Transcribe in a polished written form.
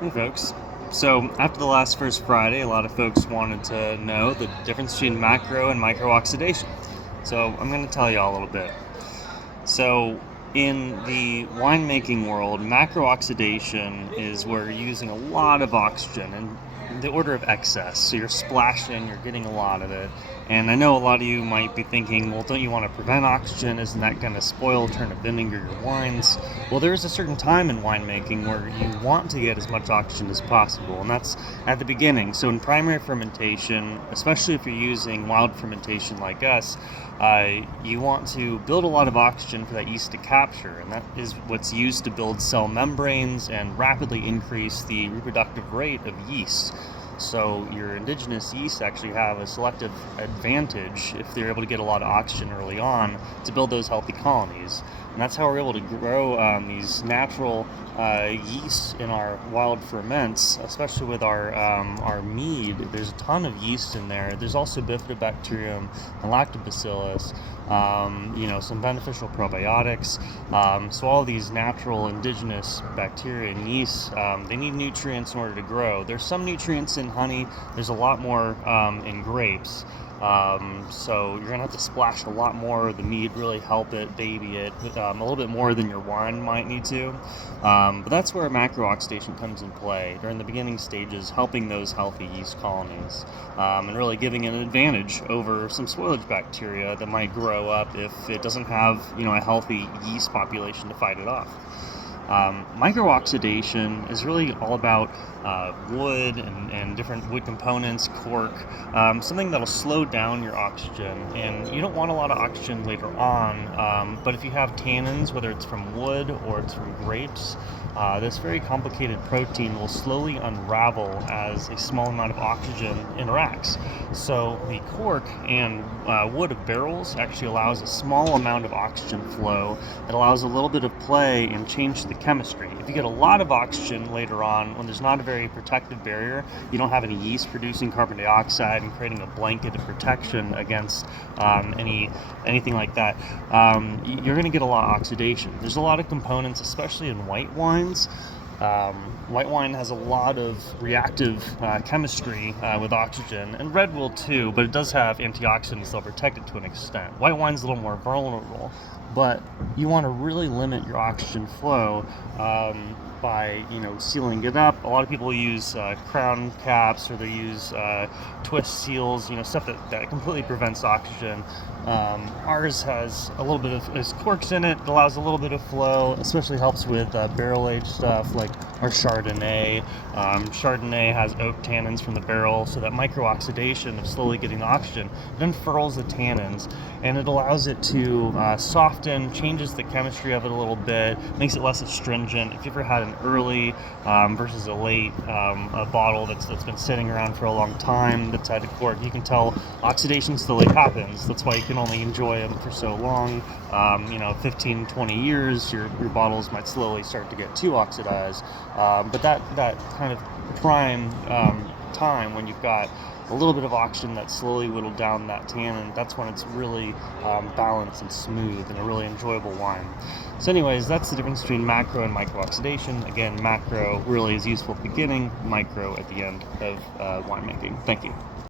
Hey folks. So after the last First Friday, a lot of folks wanted to know the difference between macro and microoxidation. So I'm going to tell you all a little bit. So in the winemaking world, macrooxidation is where you're using a lot of oxygen in the order of excess. So you're splashing, you're getting a lot of it. And I know a lot of you might be thinking, well, don't you want to prevent oxygen? Isn't that going to spoil, turn to vinegar your wines? Well, there is a certain time in winemaking where you want to get as much oxygen as possible, and that's at the beginning. So in primary fermentation, especially if you're using wild fermentation like us, you want to build a lot of oxygen for that yeast to capture, and that is what's used to build cell membranes and rapidly increase the reproductive rate of yeast. So your indigenous yeast actually have a selective advantage if they're able to get a lot of oxygen early on to build those healthy colonies. And that's how we're able to grow these natural yeast in our wild ferments, especially with our mead. There's a ton of yeast in there. There's also bifidobacterium and lactobacillus, some beneficial probiotics. So all these natural indigenous bacteria and yeast, they need nutrients in order to grow. There's some nutrients in honey. There's a lot more in grapes. So you're gonna have to splash a lot more of the mead, really help it, baby it, a little bit more than your wine might need to. But that's where macrooxidation comes in play during the beginning stages, helping those healthy yeast colonies, and really giving it an advantage over some spoilage bacteria that might grow up if it doesn't have, a healthy yeast population to fight it off. Microoxidation is really all about wood and different wood components, cork, something that'll slow down your oxygen. And you don't want a lot of oxygen later on, but if you have tannins, whether it's from wood or it's from grapes, this very complicated protein will slowly unravel as a small amount of oxygen interacts. So the cork and wood of barrels actually allows a small amount of oxygen flow. It allows a little bit of play and change the chemistry. If you get a lot of oxygen later on, when there's not a very protective barrier, you don't have any yeast producing carbon dioxide and creating a blanket of protection against anything like that, you're going to get a lot of oxidation. There's a lot of components, especially in white wines. White wine has a lot of reactive chemistry with oxygen, and red will too, but it does have antioxidants that'll protect it to an extent. White wine's a little more vulnerable, but you want to really limit your oxygen flow by sealing it up. A lot of people use crown caps, or they use twist seals, stuff that completely prevents oxygen. Ours has a little bit of corks in it. It allows a little bit of flow, especially helps with barrel aged stuff like our Chardonnay. Chardonnay has oak tannins from the barrel, so that microoxidation of slowly getting the oxygen it unfurls the tannins, and it allows it to soften, changes the chemistry of it a little bit, makes it less astringent. If you ever had an early versus a late a bottle that's been sitting around for a long time that's had a cork, you can tell oxidation slowly happens. That's why you can only enjoy them for so long. 15, 20 years, your bottles might slowly start to get too oxidized. But that kind of prime time when you've got a little bit of oxygen that slowly whittled down that tannin, that's when it's really balanced and smooth and a really enjoyable wine. So anyways, that's the difference between macro and microoxidation. Again, macro really is useful at the beginning, micro at the end of winemaking. Thank you.